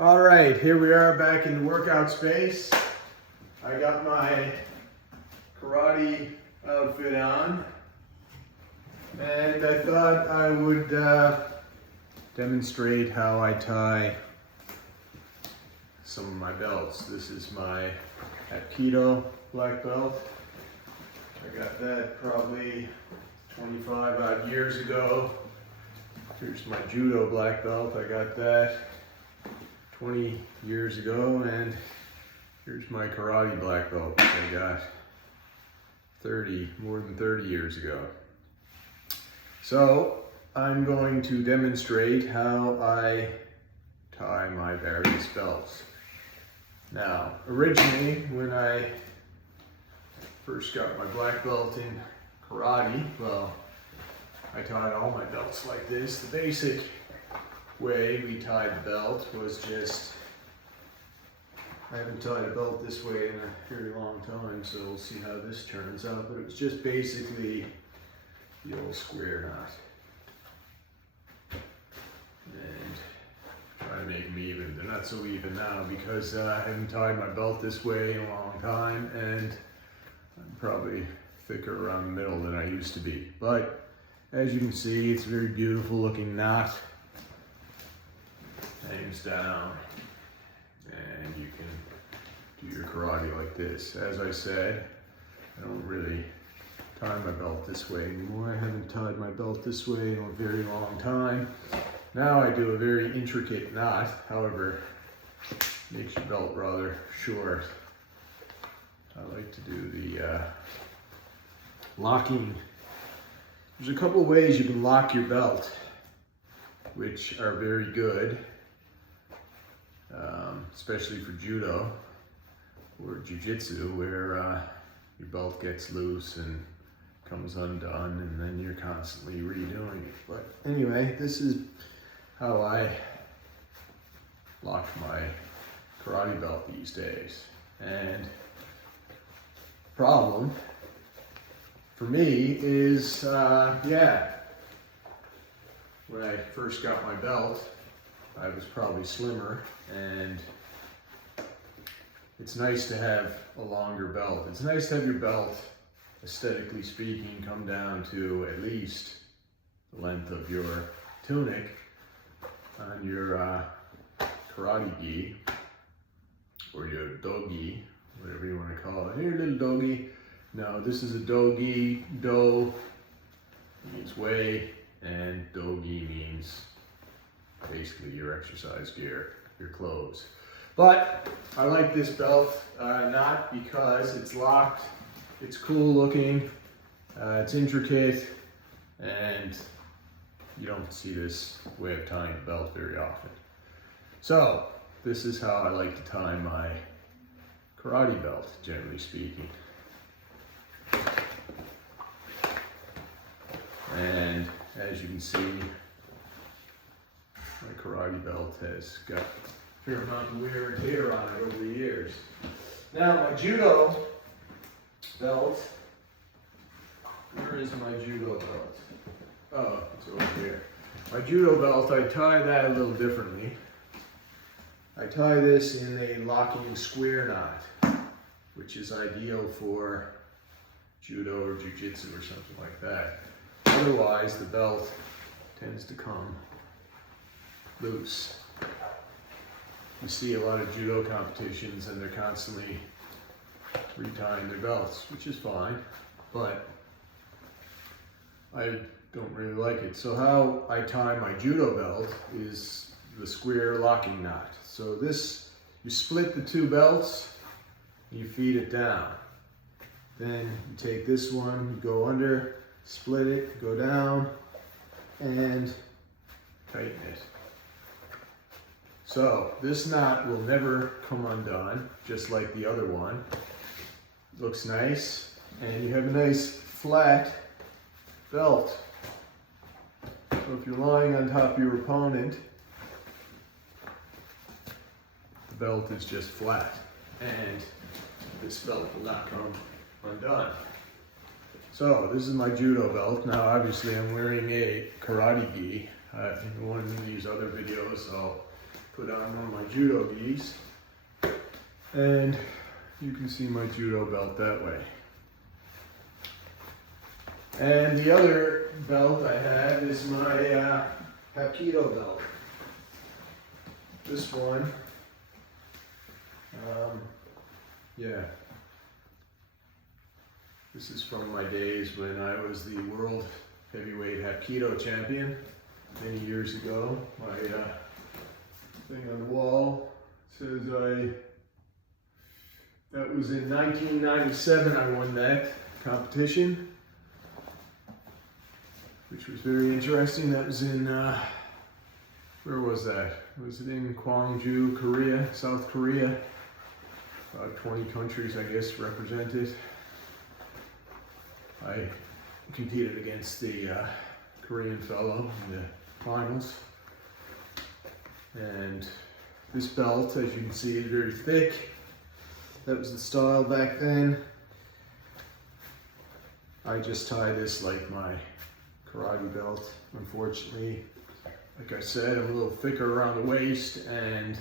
All right, here we are back in the workout space. I got my karate outfit on, and I thought I would demonstrate how I tie some of my belts. This is my Judo black belt. I got that probably 25 odd years ago. Here's my Judo black belt. I got that 20 years ago, and here's my karate black belt which I got more than 30 years ago. So I'm going to demonstrate how I tie my various belts. Now, originally, when I first got my black belt in karate, well, I tied all my belts like this. The basic way we tied the belt was just, I haven't tied a belt this way in a very long time, so we'll see how this turns out, but it was just basically the old square knot. And try to make them even. They're not so even now because I haven't tied my belt this way in a long time, and I'm probably thicker around the middle than I used to be. But as you can see, it's a very beautiful looking knot. Hangs down, and you can do your karate like this. As I said, I don't really tie my belt this way anymore. I haven't tied my belt this way in a very long time. Now I do a very intricate knot, however, makes your belt rather short. I like to do the locking. There's a couple of ways you can lock your belt, which are very good. Especially for Judo or Jiu-Jitsu, where your belt gets loose and comes undone, and then you're constantly redoing it. But anyway, this is how I lock my karate belt these days. And problem for me is, when I first got my belt, I was probably slimmer, and it's nice to have a longer belt. It's nice to have your belt, aesthetically speaking, come down to at least the length of your tunic on your karate gi, or your dogi, whatever you want to call it. Here, little dogi. No, this is a dogi. Do means way, and dogi means basically your exercise gear, your clothes. But I like this belt knot because it's locked, it's cool looking, it's intricate, and you don't see this way of tying a belt very often. So this is how I like to tie my karate belt, generally speaking. And as you can see, my karate belt has got a fair amount of wear and tear on it over the years. Now my Judo belt, where is my Judo belt? Oh, it's over here. My Judo belt, I tie that a little differently. I tie this in a locking square knot, which is ideal for Judo or Jiu-Jitsu or something like that. Otherwise, the belt tends to come loose. You see a lot of Judo competitions and they're constantly retying their belts, which is fine, but I don't really like it. So how I tie my Judo belt is the square locking knot. So this, you split the two belts, you feed it down. Then you take this one, you go under, split it, go down, and tighten it. So this knot will never come undone, just like the other one. Looks nice, and you have a nice flat belt. So if you're lying on top of your opponent, the belt is just flat, and this belt will not come undone. So this is my Judo belt. Now obviously I'm wearing a karate gi. In one of these other videos I'll put on one of my Judo gis. And you can see my Judo belt that way. And the other belt I have is my Hapkido belt. This one, yeah. This is from my days when I was the world heavyweight Hapkido champion many years ago. My thing on the wall says that was in 1997 I won that competition, which was very interesting. That was in, where was that? Was it in Gwangju, Korea, South Korea? About 20 countries, I guess, represented. I competed against the Korean fellow in the finals. And this belt, as you can see, is very thick. That was the style back then. I just tie this like my karate belt. Unfortunately, like I said, I'm a little thicker around the waist, and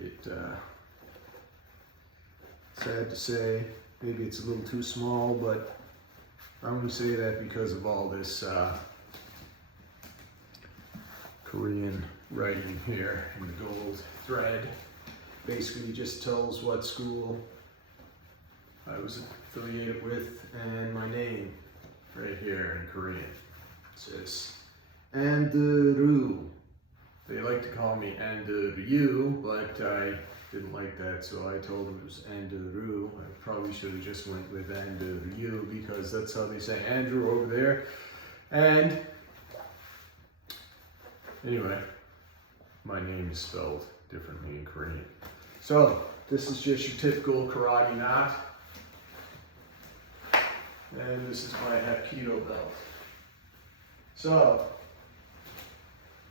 it, sad to say, maybe it's a little too small, but I only say that because of all this Korean writing here in the gold thread. Basically just tells what school I was affiliated with and my name right here in Korean. It says Andrew. They like to call me Andrew, but I didn't like that, so I told them it was Andrew. I probably should have just went with Andrew because that's how they say Andrew over there. And anyway, my name is spelled differently in Korean. So this is just your typical karate knot. And this is my Hapkido belt. So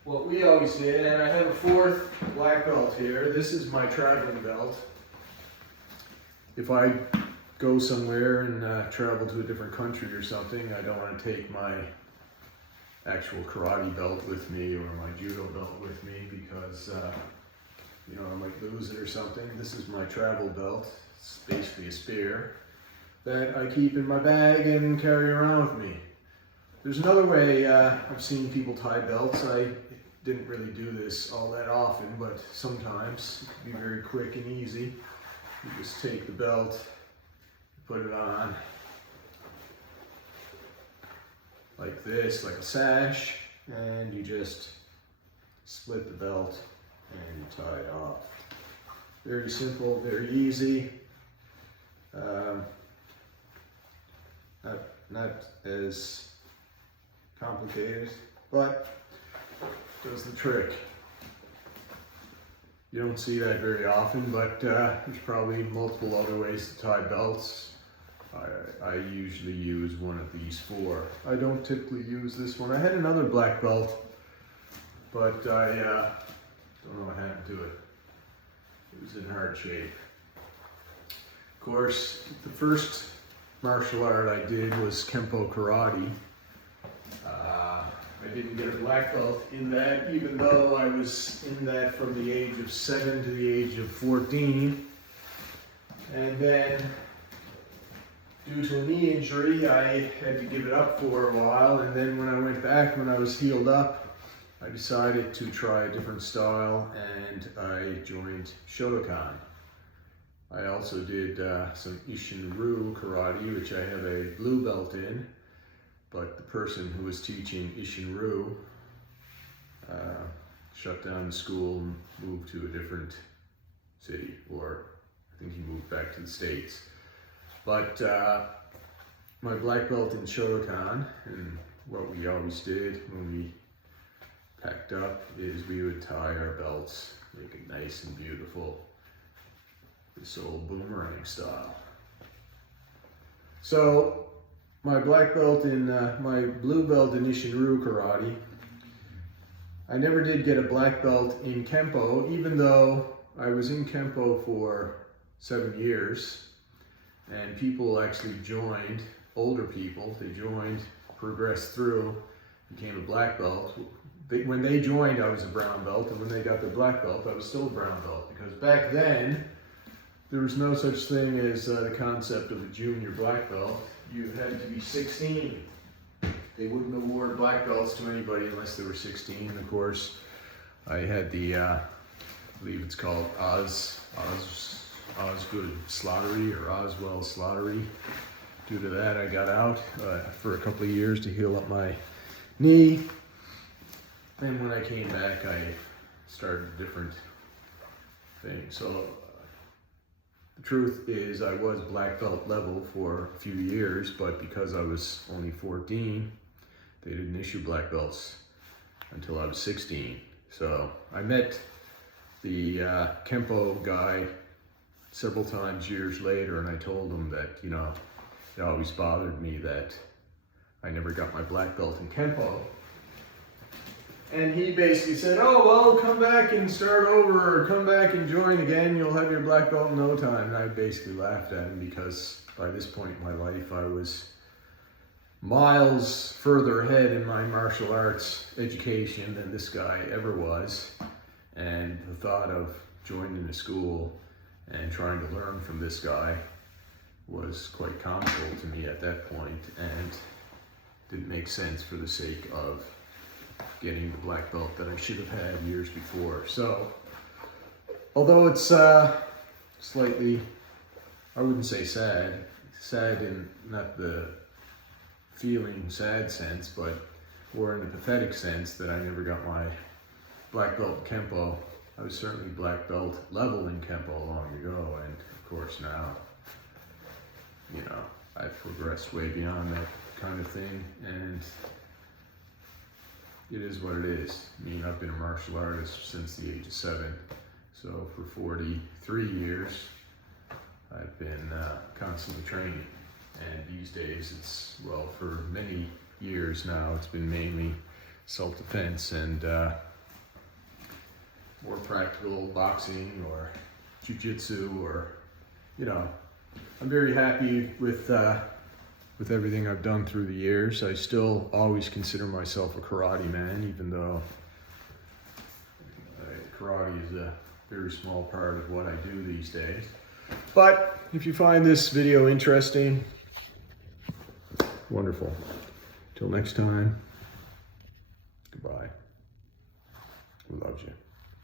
what we always did, and I have a fourth black belt here. This is my traveling belt. If I go somewhere and travel to a different country or something, I don't want to take my actual karate belt with me or my Judo belt with me because you know, I might lose it or something. This is my travel belt. It's basically a spare that I keep in my bag and carry around with me. There's another way I've seen people tie belts. I didn't really do this all that often, but sometimes it can be very quick and easy. You just take the belt, put it on like this, like a sash, and you just split the belt and you tie it off. Very simple, very easy. Not as complicated, but does the trick. You don't see that very often, but there's probably multiple other ways to tie belts. I usually use one of these four. I don't typically use this one. I had another black belt, but I don't know what happened to it. It was in hard shape. Of course, the first martial art I did was Kempo Karate. I didn't get a black belt in that, even though I was in that from the age of 7 to the age of 14. And then, due to a knee injury, I had to give it up for a while. And then when I went back, when I was healed up, I decided to try a different style, and I joined Shotokan. I also did some Isshin-ryu karate, which I have a blue belt in, but the person who was teaching Isshin-ryu shut down the school and moved to a different city, or I think he moved back to the States. But my black belt in Shotokan, and what we always did when we packed up is we would tie our belts, make it nice and beautiful, this old boomerang style. So my black belt in, my blue belt in Isshin-ryu karate, I never did get a black belt in Kempo, even though I was in Kempo for 7 years, and people actually joined, older people, they joined, progressed through, became a black belt. when they joined, I was a brown belt, and when they got their black belt, I was still a brown belt, because back then, there was no such thing as the concept of a junior black belt. You had to be 16. They wouldn't award black belts to anybody unless they were 16. And of course, I had the, I believe it's called Osgood Slattery or Oswell Slattery. Due to that, I got out for a couple of years to heal up my knee. And when I came back, I started a different thing. So the truth is, I was black belt level for a few years, but because I was only 14, they didn't issue black belts until I was 16. So I met the Kempo guy several times years later, and I told him that, you know, it always bothered me that I never got my black belt in Kempo. And he basically said, oh, well, come back and start over, or come back and join again, you'll have your black belt in no time. And I basically laughed at him, because by this point in my life, I was miles further ahead in my martial arts education than this guy ever was. And the thought of joining a school and trying to learn from this guy was quite comical to me at that point, and didn't make sense for the sake of getting the black belt that I should have had years before. So, although it's slightly, I wouldn't say sad in not the feeling sad sense, but more in the pathetic sense that I never got my black belt in Kempo. I was certainly black belt level in Kempo long ago, and of course now, you know, I've progressed way beyond that kind of thing, and it is what it is. I mean, I've been a martial artist since the age of 7, so for 43 years, I've been constantly training. And these days, it's, well, for many years now, it's been mainly self-defense and more practical boxing or jiu-jitsu, or, you know, I'm very happy with everything I've done through the years. I still always consider myself a karate man, even though karate is a very small part of what I do these days. But if you find this video interesting, wonderful. Till next time, goodbye. Who loves you?